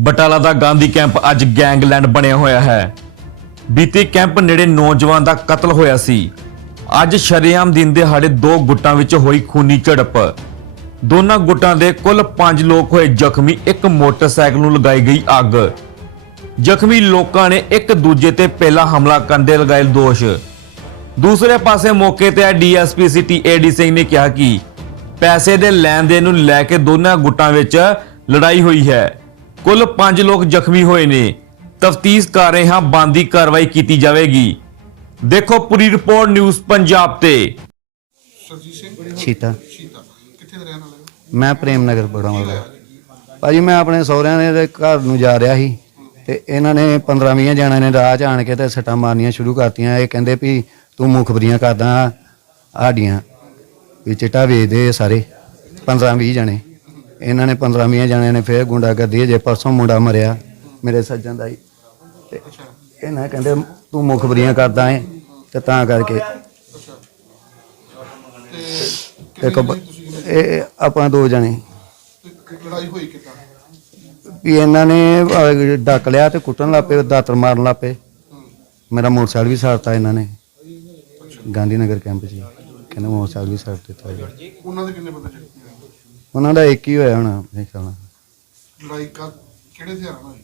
ਬਟਾਲਾ ਦਾ ਗਾਂਧੀ ਕੈਂਪ ਅੱਜ ਗੈਂਗਲੈਂਡ ਬਣਿਆ ਹੋਇਆ ਹੈ। ਬੀਤੇ ਕੈਂਪ ਨੇੜੇ ਨੌਜਵਾਨ ਦਾ ਕਤਲ ਹੋਇਆ ਸੀ। ਅੱਜ ਸ਼ਰੇਆਮ ਦਿਨ ਦਿਹਾੜੇ ਦੋ ਗੁੱਟਾਂ ਵਿੱਚ ਹੋਈ ਖੂਨੀ ਝੜਪ। ਦੋਨਾਂ ਗੁੱਟਾਂ ਦੇ ਕੁੱਲ 5 ਲੋਕ ਹੋਏ ਜ਼ਖਮੀ, ਇੱਕ ਮੋਟਰਸਾਈਕਲ ਨੂੰ ਲਗਾਈ ਗਈ ਅੱਗ। ਜ਼ਖਮੀ ਲੋਕਾਂ ਨੇ ਇੱਕ ਦੂਜੇ ਤੇ ਪਹਿਲਾ ਹਮਲਾ ਕਰਨ ਦੇ ਲਗਾਏ ਦੋਸ਼। ਦੂਸਰੇ ਪਾਸੇ ਮੌਕੇ ਤੇ ਡੀਐਸਪੀ ਸਿਟੀ ਏਡੀ ਸਿੰਘ ਨੇ ਕਿਹਾ ਕਿ ਪੈਸੇ ਦੇ ਲੈਣ ਦੇਣ ਨੂੰ ਲੈ ਕੇ ਦੋਨਾਂ ਗੁੱਟਾਂ ਵਿੱਚ ਲੜਾਈ ਹੋਈ ਹੈ। ਕੁੱਲ 5 ਲੋਕ ਜ਼ਖਮੀ ਹੋਏ ਨੇ। ਤਫਤੀਸ਼ ਕਰ ਰਹੇ ਹਾਂ ਬੰਦੀ ਕਾਰਵਾਈ ਕੀਤੀ ਜਾਵੇਗੀ। ਦੇਖੋ ਪੂਰੀ ਰਿਪੋਰਟ ਨਿਊਜ਼ ਪੰਜਾਬ ਤੇ। ਸਰਜੀਤ ਸਿੰਘ ਸ਼ੀਤਾ ਸ਼ੀਤਾ ਕਿੱਥੇ ਦੇ ਰਹਿਣ ਵਾਲੇ ਹੋ? ਮੈਂ ਪ੍ਰੇਮ ਨਗਰ ਪੜਾਂ ਵਾਲਾ। ਭਾਜੀ ਮੈਂ ਆਪਣੇ ਸਹੁਰਿਆਂ ਦੇ ਘਰ ਨੂੰ ਜਾ ਰਿਹਾ ਸੀ ਤੇ ਇਹਨਾਂ ਨੇ 15 20 ਜਣਿਆਂ ਨੇ ਰਾਹ 'ਚ ਆਣ ਕੇ ਤੇ ਸੱਟਾਂ ਮਾਰਨੀਆਂ ਸ਼ੁਰੂ ਕਰਤੀਆਂ। ਇਹ ਕਹਿੰਦੇ ਵੀ ਤੂੰ ਮੁਖਬਰੀਆਂ ਕਰਦਾ ਸਾਡੀਆਂ ਵੀ ਚਿੱਟਾ ਵੇਚਦੇ ਸਾਰੇ 15 20 ਜਣੇ। ਇਹਨਾਂ ਨੇ 15 20 ਜਣਿਆਂ ਨੇ ਫਿਰ ਗੁੰਡਾਗਰਦੀ ਜੇ ਪਰਸੋਂ ਮੁੰਡਾ ਮਰਿਆ ਮੇਰੇ ਸੱਜਣ ਦਾ ਹੀ। ਤੇ ਇਹਨਾਂ ਕਹਿੰਦੇ ਤੂੰ ਮੁਖਬਰੀਆਂ ਕਰਦਾ ਏ ਤੇ ਤਾਂ ਕਰਕੇ। ਤੇ ਇਹ ਆਪਾਂ ਦੋ ਜਣੇ। ਤੇ ਲੜਾਈ ਹੋਈ ਕਿੱਦਾਂ? ਵੀ ਇਹਨਾਂ ਨੇ ਡੱਕ ਲਿਆ ਤੇ ਕੁੱਟਣ ਲੱਪੇ ਦਾਤਰ ਮਾਰਨ ਲੱਪੇ ਮੇਰਾ ਮੋਟਰਸਾਈਕਲ ਵੀ ਸਾੜਤਾ ਇਹਨਾਂ ਨੇ। ਗਾਂਧੀ ਨਗਰ ਕੈਂਪ 'ਚ। ਕਹਿੰਦੇ ਮੋਟਰਸਾਈਕਲ ਵੀ ਸਾੜ ਦਿੱਤਾ ਉਹਨਾਂ ਦੇ ਕਿੰਨੇ ਬੰਦੇ ਉਹਨਾਂ ਦਾ ਇੱਕ ਹੀ ਹੋਇਆ ਹੋਣਾ ਮੇਰੇ ਖਿਆਲ ਨਾਲ। ਲੜਾਈ ਕਾ ਕਿਹੜੇ ਹਥਿਆਰਾਂ ਨਾਲ ਹੋਈ?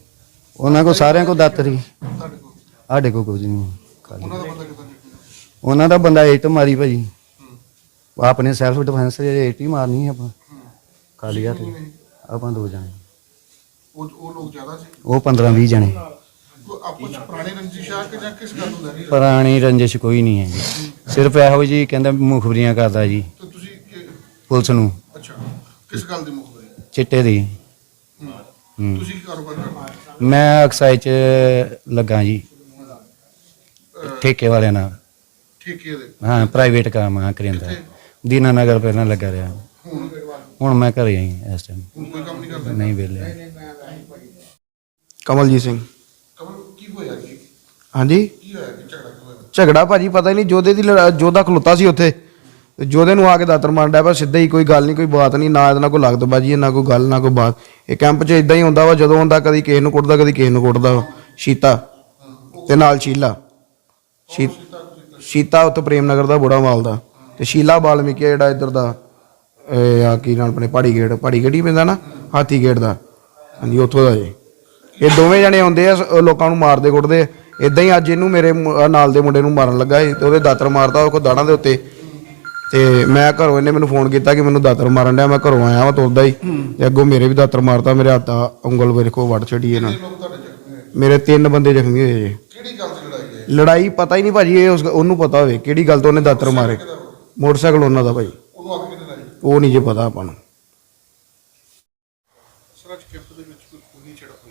ਉਹਨਾਂ ਕੋ ਸਾਰਿਆਂ ਕੋ ਦਾਤਰ ਹੀ। ਤੁਹਾਡੇ ਕੋਲ? ਸਾਡੇ ਕੋ ਕੁਝ ਨਹੀਂ। ਖਾਲੀ। ਉਹਨਾਂ ਦਾ ਬੰਦਾ ਕਿੱਦਾਂ ਜ਼ਖਮੀ ਹੋਇਆ? ਉਹਨਾਂ ਦਾ ਬੰਦਾ ਏਟ ਮਾਰੀ ਭਾਜੀ ਆਪਣੇ ਸੈਲਫ ਡਿਫੈਂਸ ਦੇ ਏਟ ਹੀ ਮਾਰਨੀ ਹੈ ਆਪਾਂ। ਖਾਲੀ ਹੱਥ। ਆਪਾਂ ਦੋ ਜਣੇ। ਉਹ ਉਹ ਲੋਕ ਜ਼ਿਆਦਾ ਸੀ? ਉਹ 15 20 ਜਣੇ। ਚ ਪੁਰਾਣੇ ਰੰਜਿਸ਼ ਆ ਕਿ ਜਾਂ ਕਿਸ ਗੱਲ ਨੂੰ ਲੈ ਰਹੇ? ਪੁਰਾਣੀ ਰੰਜਿਸ਼ ਕੋਈ ਨਹੀਂ ਹੈ ਜੀ। ਸਿਰਫ ਇਹੋ ਜੀ ਕਹਿੰਦਾ ਮੁਖਬਰੀਆਂ ਕਰਦਾ ਜੀ। ਤੇ ਤੁਸੀਂ ਕਿ- ਪੁਲਿਸ ਨੂੰ। ਅੱਛਾ। ਕਿਸ ਗੱਲ ਦੀ ਮੁੱਖ ਬਣੀ ਚਿੱਟੇ ਦੀ। ਹੂੰ। ਤੁਸੀਂ ਕੀ ਕਾਰੋਬਾਰ ਕਰਦੇ ਮੈਂ ਅਕਸਾਈ ਚ ਲੱਗਾ ਜੀ। ਠੇਕੇ ਵਾਲਿਆਂ ਨਾਲ। ਠੇਕੇ ਦੇ। ਹਾਂ ਪ੍ਰਾਈਵੇਟ ਕੰਮ ਆ ਕਰਿੰਦਾ। ਦੀਨਾ ਨਗਰ ਪਹਿਲਾਂ ਲੱਗਾ ਰਿਹਾ। ਹੁਣ ਹੁਣ ਮੈਂ ਘਰੇ ਆਈ ਇਸ ਟਾਈਮ ਹੁਣ ਕੋਈ ਕੰਮ ਨਹੀਂ ਕਰਦੇ? ਨਹੀਂ ਵੇਲੇ ਕਮਲਜੀਤ ਸਿੰਘ। ਕਮਲ ਕੀ ਹੋਇਆ ਜੀ? ਹਾਂਜੀ? ਕੀ ਹੋਇਆ? ਕਿ ਝਗੜਾ ਕਿਉਂ ਹੋਇਆ? ਝਗੜਾ ਭਾਜੀ ਪਤਾ ਹੀ ਨਹੀਂ ਜੋਧੇ ਦੀ ਲੜਾ- ਜੋਧਾ ਖਲੋਤਾ ਸੀ ਉੱਥੇ। ਤੇ ਜੋਦੇ ਨੂੰ ਆ ਕੇ ਦਾਤਰ ਮਾਰਨ ਡਿਆ ਪਿਆ, ਸਿੱਧਾ ਹੀ ਕੋਈ ਗੱਲ ਨਹੀਂ, ਕੋਈ ਬਾਤ ਨਹੀਂ, ਨਾ ਇਹਦੇ ਨਾਲ ਕੋਈ ਲੱਗਦ ਬਾਜੀ ਨਾ ਕੋਈ ਗੱਲ, ਨਾ ਕੋਈ ਬਾਤ। ਇਹ ਕੈਂਪ 'ਚ ਇਦਾਂ ਹੀ ਹੁੰਦਾ ਵਾ, ਜਦੋਂ ਹੁੰਦਾ ਕਦੀ ਕਿਸੇ ਨੂੰ ਕੁੱਟਦਾ, ਕਦੀ ਕਿਸੇ ਨੂੰ ਕੁੱਟਦਾ ਵਾ। ਸ਼ੀਤਾ ਤੇ ਨਾਲ ਸ਼ੀਲਾ। ਸ਼ੀ- ਸ਼ੀਤਾ ਉੱਥੇ ਪ੍ਰੇਮ ਨਗਰ ਦਾ ਬੁੜਾ ਮਾਲ ਦਾ। ਤੇ ਸ਼ੀਲਾ ਬਾਲਮੀਕੀ ਆ ਜਿਹੜਾ ਇੱਧਰ ਦਾ, ਇਹ ਆ ਕੀ ਨਾਲ ਆਪਣੇ, ਪਹਾੜੀ ਗੇਟ ਪਹਾੜੀ ਗੇਟ ਹੀ ਪੈਂਦਾ ਨਾ, ਹਾਥੀ ਗੇਟ ਦਾ। ਹਾਂਜੀ, ਉੱਥੋਂ ਦਾ ਜੀ। ਇਹ ਦੋਵੇਂ ਜਣੇ ਆਉਂਦੇ ਆ ਸ- ਲੋਕਾਂ ਨੂੰ ਮਾਰਦੇ ਕੁੱਟਦੇ ਇਦਾਂ ਹੀ ਅੱਜ ਇਹਨੂੰ ਮੇਰੇ ਮੁ- ਆਹ ਨਾਲ ਦੇ ਮੁੰਡੇ ਨੂੰ ਮਾਰਨ ਲੱਗਾ ਸੀ, ਤੇ ਉਹਦੇ ਦਾਤਰ ਮਾਰਦਾ ਉਹ ਕੋ ਦਾੜਾਂ ਦੇ ਉੱਤੇ। ਤੇ ਮੈਂ ਘਰੋਂ ਇਹਨੇ ਮੈਨੂੰ ਫੋਨ ਕੀਤਾ ਕਿ ਮੈਨੂੰ ਦਾਤਰ ਮਾਰਨ ਡਿਆ ਮੈਂ ਘਰੋਂ ਆਇਆ ਵਾਂ ਤੁਰਦਾ ਹੀ। ਤੇ ਅੱਗੋਂ ਮੇਰੇ ਵੀ ਦਾਤਰ ਮਾਰਤਾ ਮੇਰੇ ਹੱਥ ਆ ਉਂਗਲ ਮੇਰੇ ਕੋ ਵੜ ਛੱਡੀ ਇਹਨਾਂ ਮੇਰੇ ਤਿੰਨ ਬੰਦੇ ਜ਼ਖਮੀ ਹੋਏ ਜੀ। ਕਿਹੜੀ ਗੱਲ ਦੀ ਲੜਾਈ ਹੈ ਲੜਾਈ ਪਤਾ ਹੀ ਨਹੀਂ ਭਾਜੀ ਇਹ ਉਸ ਉਹਨੂੰ ਪਤਾ ਹੋਵੇ ਕਿਹੜੀ ਗੱਲ ਤੋਂ ਉਹਨੇ ਦਾਤਰ ਮਾਰੇ। ਮੋਟਰਸਾਈਕਲ ਉਹਨਾਂ ਦਾ ਭਾਈ ਉਹਨੂੰ ਅੱਗ ਕਿਹਨੇ ਲਾਈ? ਉਹ ਨਹੀਂ ਜੇ ਪਤਾ ਆਪਾਂ ਨੂੰ। ਕੈਂਪ ਦੇ ਵਿੱਚ ਕੋਈ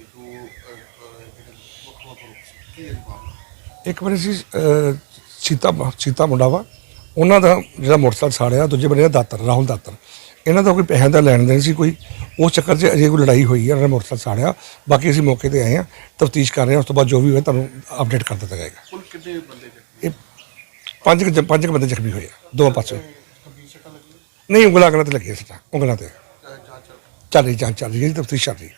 ਖੂਨੀ ਹੋਈ ਦੋ ਵੱਖ ਵੱਖ ਇੱਕ ਵਾਰੀ ਸੀ ਸੀਤਾ ਸੀਤਾ ਮੁੰਡਾ ਵਾ। ਉਹਨਾਂ ਦਾ ਜਿਹੜਾ ਮੋਟਰਸਾਈਕਲ ਸਾੜਿਆ ਦੂਜੇ ਬੰਦੇ ਦਾ ਦਾਤਰ ਰਾਹੁਲ ਦਾਤਰ ਇਹਨਾਂ ਦਾ ਕੋਈ ਪੈਸਿਆਂ ਦਾ ਲੈਣ ਦੇਣ ਸੀ ਕੋਈ। ਉਸ ਚੱਕਰ 'ਚ ਅਜੇ ਕੋਈ ਲੜਾਈ ਹੋਈ ਹੈ ਉਹਨਾਂ ਨੇ ਮੋਟਰਸਾਈਕਲ ਸਾੜਿਆ। ਬਾਕੀ ਅਸੀਂ ਮੌਕੇ ਤੇ ਆਏ ਹਾਂ ਤਫਤੀਸ਼ ਕਰ ਰਹੇ ਹਾਂ ਉਸ ਤੋਂ ਬਾਅਦ ਜੋ ਵੀ ਹੋਇਆ ਤੁਹਾਨੂੰ ਅਪਡੇਟ ਕਰ ਦਿੱਤਾ ਜਾਏਗਾ। ਕੁੱਲ ਕਿੰਨੇ ਬੰਦੇ ਇਹ ਪੰਜ ਕੁ ਜ- ਪੰਜ ਕੁ ਬੰਦੇ ਜ਼ਖਮੀ ਹੋਏ ਆ ਦੋਵਾਂ ਪਾਸੇ। ਨਹੀਂ ਉਂਗਲਾਂ ਉਂਗਲਾਂ ਤੇ ਲੱਗੀਆਂ ਸੱਟਾਂ ਉਂਗਲਾਂ ਤੇ। ਚੱਲ ਰਹੀ ਜਾਂਚ ਚੱਲ ਰਹੀ ਹੈ ਤਫਤੀਸ਼ ਚੱਲ ਰਹੀ ਹੈ।